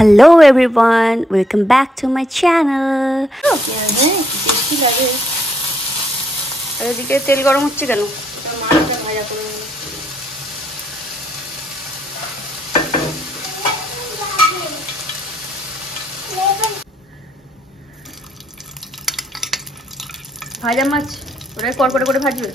Hello everyone, welcome back to my channel. এদিকে তেল গরম হচ্ছে কেন? মাছটা ভাজা করে নেব। ভাজা মাছ ওটা কড়কড়ে করে ভাজবে।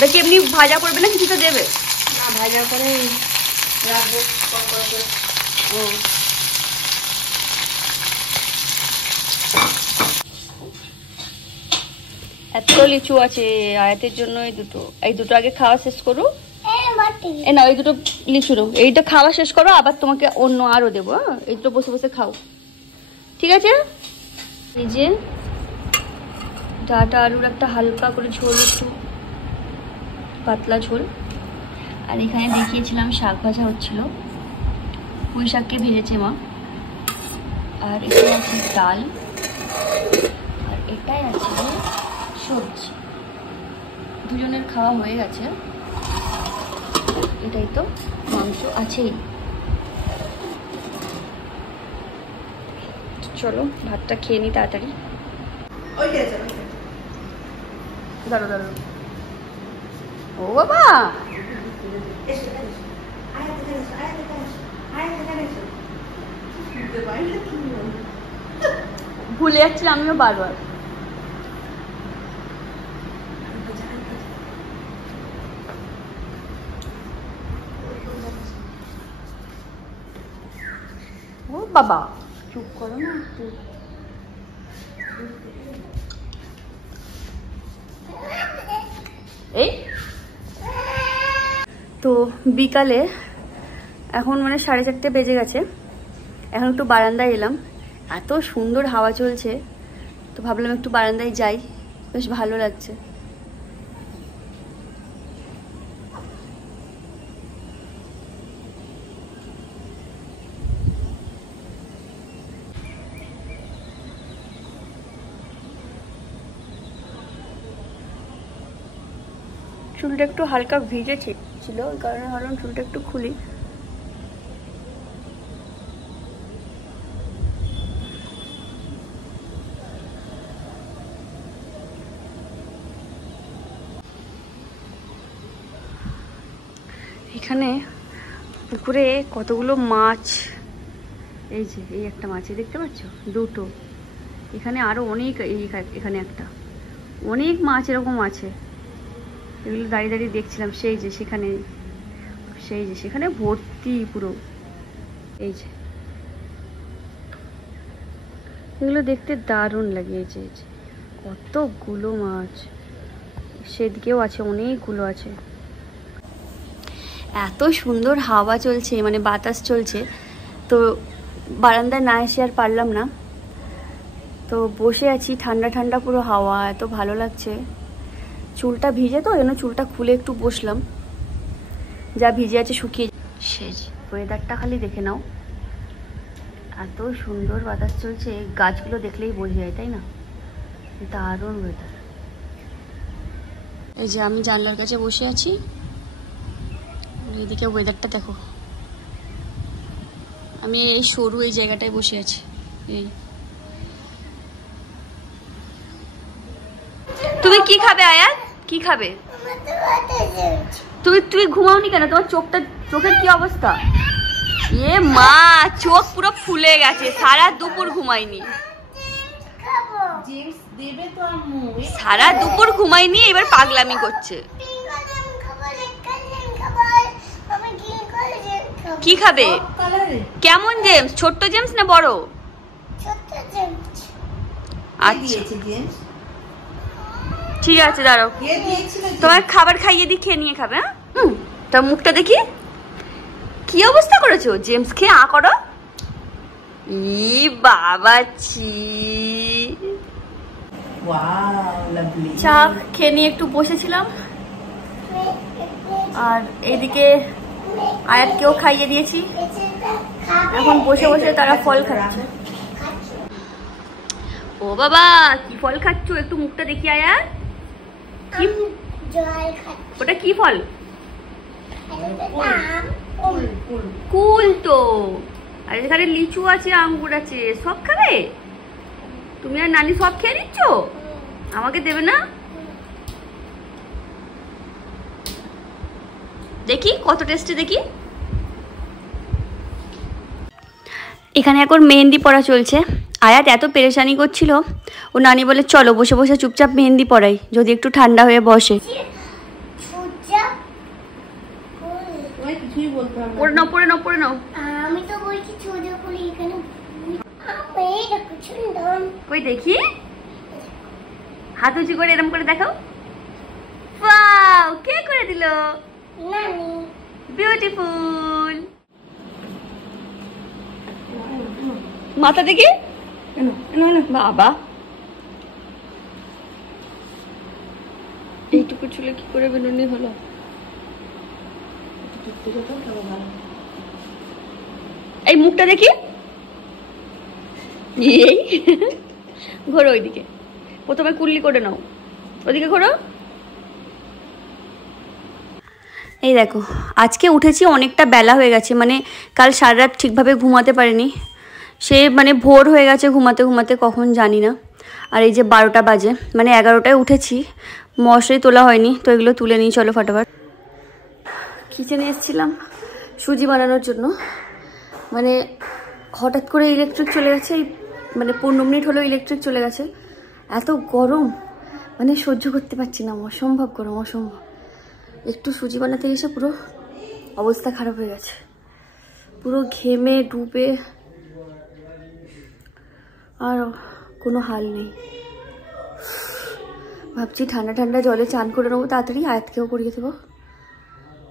ওটা কি এমনি ভাজা করবে না কিছুটা দেবে? না, ভাজা করে রাখবো কড়কড়ে করে। ও এত লিচু আছে আয়াতের জন্য। এই দুটো আগে খাওয়া শেষ করো। এই না, এই দুটো লিচু নাও, এইটা খাওয়া শেষ করো, আবার তোমাকে অন্য আরো দেবো। এই দুটো বসে বসে খাও, ঠিক আছে? এই যে ডাটা আলুর একটা হালকা করে ঝোল, একটু পাতলা ঝোল। আর এখানে দেখিয়েছিলাম শাক ভাজা হচ্ছিল, পুঁই শাককে ভেজেছে মা। আর এখানে আছে ডাল, আর এটাই আছে সবজি। দুজনের খাওয়া হয়ে গেছে, এটাই তো মাংস আছেই। চলো ভাতটা খেয়ে নি তাড়াতাড়ি। দাঁড়ো দাঁড়ো, ও বাবা ভুলে যাচ্ছি আমিও বারবার। ও বাবা চুপ করো না একটু। এই তো বিকালে এখন মানে 4:30 বেজে গেছে। এখন একটু বারান্দায় এলাম, এত সুন্দর হাওয়া চলছে, তো ভাবলাম একটু বারান্দায় যাই, বেশ ভালো লাগছে। চুলটা একটু হালকা ভিজে ছিল, ওই কারণে ভাবলাম চুলটা একটু খুলি। এখানে পুকুরে কতগুলো মাছ, এই যে এই একটা মাছ দেখতে পাচ্ছ, দুটো। এখানে আরো অনেক, এখানে একটা, অনেক মাছ এরকম আছে। এগুলো দাঁড়িয়ে দাঁড়িয়ে দেখছিলাম। সেই যে সেখানে ভর্তি পুরো। এই যে এগুলো দেখতে দারুণ লাগে। এই যে কতগুলো মাছ, সেদিকেও আছে, অনেকগুলো আছে। এত সুন্দর হাওয়া চলছে, মানে বাতাস চলছে, তো বারান্দায় না এসে আর পারলাম না, তো বসে আছি। ঠান্ডা ঠান্ডা পুরো হাওয়া, এত ভালো লাগছে। চুলটা ভিজে তো, যেন চুলটা খুলে একটু বসলাম, যা ভিজে আছে শুকিয়ে। সেই ওয়েদারটা খালি দেখে নাও, এত সুন্দর বাতাস চলছে, গাছগুলো দেখলেই বোঝা যায়, তাই না? দারুণ ওয়েদার। এই যে আমি জানলার কাছে বসে আছি, এইদিকে ওয়েদারটা দেখো। আমি এই সরু এই জায়গাটায় বসে আছি। এই তুমি কি খাবে আয়াত? কি খাবে তুমি? ঘুমাওনি কেন? তোমার চোখের কি অবস্থা? এ মা, চোখ পুরো ফুলে গেছে, সারা দুপুর ঘুমাইনি। সারা দুপুর ঘুমাইনি, এবার পাগলামি করছে। কি খাবে? কেমন জেমস? ছোট্ট জেমস না বড়? আচ্ছা ঠিক আছে, দাঁড়াও, তোমার খাবার খাইয়ে দিই, খেয়ে নিয়ে খাবে। হ্যাঁ, তার মুখটা দেখি কি অবস্থা করেছো। জেমস খেয়ে আ করো। ই বাবা, চা খেয়ে নিয়ে একটু বসেছিলাম, আর এইদিকে আয়াতকেও খাইয়ে দিয়েছি। এখন বসে বসে তারা ফল খাচ্ছে। ও বাবা, কি ফল খাচ্ছ? একটু মুখটা দেখি আয়া। ওটা কি ফল? কুল তো। আর এখানে লিচু আছে, আঙ্গুর আছে, সব খাবে তুমি আর নানি? সব খেয়ে নিচ্ছ, আমাকে দেবে না? দেখি কত টেস্টি দেখি। এখানে এখন মেহেন্দি পড়া চলছে। আয়াত এত পেরেশানি করছিল, ও নানি বলে চলো বসে বসে চুপচাপ মেহেন্দি পড়াই, যদি একটু ঠান্ডা হয়ে বসে। পড়ে নাও, পড়ে নাও, পড়ে নাও। আমি তো বলছি ছোজা করে এখানে কই দেখি, হাত উঁচু করে এরকম করে দেখাও। ওয়াও, কে করে দিল? নানি। বিউটিফুল। মাথা দেখি বাবা, এইটুকু চুলে কি করে বেনুনি হলো? এই মুখটা দেখি, ঘোরো ওইদিকে, প্রথমে কুল্লি করে নাও, ওইদিকে ঘোরো। এই দেখো, আজকে উঠেছি অনেকটা বেলা হয়ে গেছে, মানে কাল সারা রাত ঠিকভাবে ঘুমাতে পারিনি, সে মানে ভোর হয়ে গেছে ঘুমাতে ঘুমাতে, কখন জানি না। আর এই যে 12টা বাজে, মানে 11টায় উঠেছি, মশারি তোলা হয়নি, তো এগুলো তুলে নিই চলো ফটাফট। কিচেনে এসেছিলাম সুজি বানানোর জন্য, মানে হঠাৎ করে ইলেকট্রিক চলে গেছে, মানে 15 মিনিট হলেও ইলেকট্রিক চলে গেছে। এত গরম, মানে সহ্য করতে পারছি না, অসম্ভব গরম, অসম্ভব। একটু সুজি বানাতে এসে পুরো অবস্থা খারাপ হয়ে গেছে, পুরো ঘেমে ডুবে আর কোনো হাল নেই। ভাবছি ঠান্ডা ঠান্ডা জলে চান করে নেবো তাড়াতাড়ি, আয়াতকেও করিয়ে দেবো।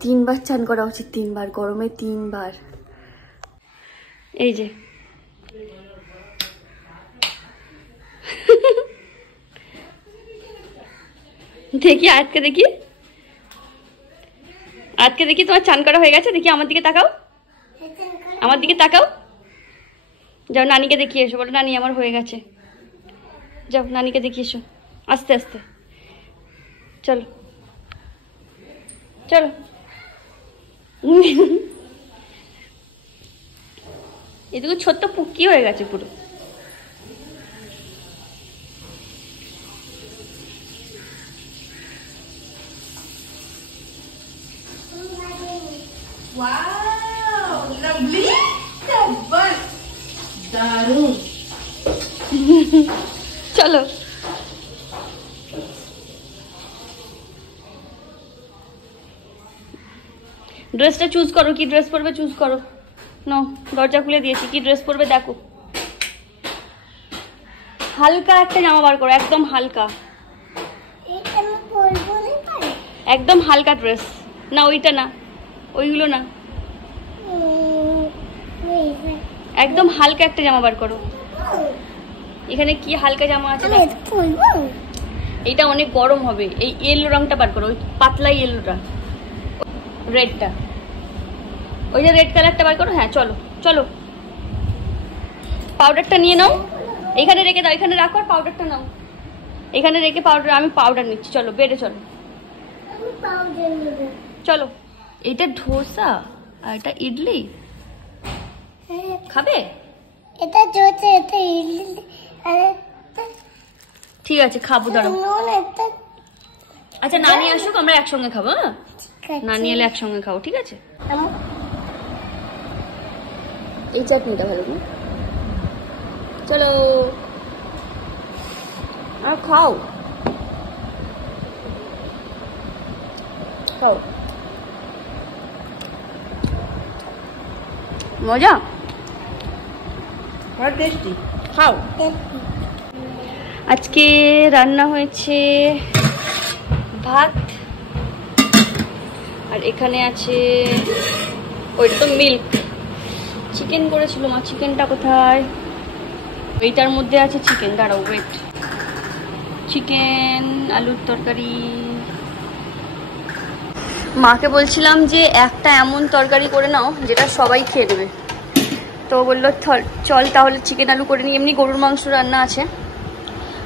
3 বার চান করা উচিত, 3 বার, গরমে 3 বার। এই যে দেখি আয়াতকে দেখি, আয়াতকে দেখি, তোমার চান করা হয়ে গেছে? দেখি আমার দিকে তাকাও, আমার দিকে তাকাও। যাও নানিকে দেখিয়ে এসো, বলো নানি আমার হয়ে গেছে। যাও নানিকে দেখিয়ে এসো, আস্তে আস্তে চলো চলো। এদিকে ছোট্ট পুকি হয়ে গেছে পুরো। চলো ড্রেসটা চুজ করো, কি ড্রেস পরবে চুজ করো। নো, দরজা খুলে দিয়েছি, কি ড্রেস পরবে দেখো। হালকা একটা জামা বার করো, একদম হালকা, একদম হালকা ড্রেস। না ওইটা না, ওইগুলো না, একদম হালকা একটা জামা বার করো। এখানে কি হালকা জামা আছে? এইটা অনেক গরম হবে। এই ইয়েলো রংটা বার করো, ওই পাতলা ইয়েলোটা, রেডটা, ওই যে রেড কালারটা বার করো। হ্যাঁ চলো চলো, পাউডারটা নিয়ে নাও, এখানে রেখে দাও, এখানে রাখো, পাউডারটা নাও, এখানে রেখে পাউডার, আমি পাউডার নিচ্ছি। চলো বেডে চলো, চলো। এইটা ধোসা আর এটা ইডলি, খাবে? এটা ধোসা, এটা ইডলি, ঠিক আছে খাবো, দাঁড়াও। আচ্ছা নানি আসুক, আমরা একসঙ্গে খাবো। হ্যাঁ নানি এলে একসঙ্গে খাবো, ঠিক আছে? এই চাটনিটা ভালো না, চলো আর খাও খাও, মজা, টেস্টি, খাও। আজকে রান্না হয়েছে ভাত, আর এখানে আছে ওইটা তো মিল্ক, চিকেন করেছিল মা। চিকেনটা কোথায়? এইটার মধ্যে আছে চিকেন, দাঁড়াও ওয়েট। চিকেন, আলুর তরকারি। মাকে বলছিলাম যে একটা এমন তরকারি করে নাও যেটা সবাই খেয়ে দেবে, তো বললো চল তাহলে চিকেন আলু করে নিই। এমনি গরুর মাংস রান্না আছে,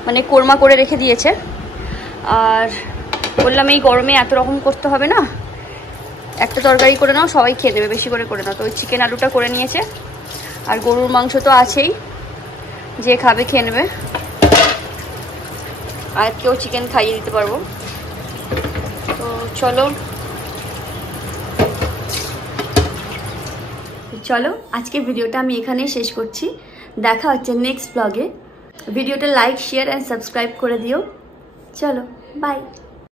মানে কোরমা করে রেখে দিয়েছে। আর বললাম এই গরমে এত রকম করতে হবে না, একটা তরকারি করে নাও, সবাই খেয়ে নেবে, বেশি করে নাও। তো ওই চিকেন আলুটা করে নিয়েছে। আর গরুর মাংস তো আছেই, যে খাবে খেয়ে নেবে। আজকেও চিকেন খাইয়ে দিতে পারবো। তো চলো আজকে ভিডিওটা আমি এখানেই শেষ করছি। দেখা হচ্ছে নেক্সট ব্লগে। ভিডিওটা লাইক, শেয়ার অ্যান্ড সাবস্ক্রাইব করে দিও। চলো বাই।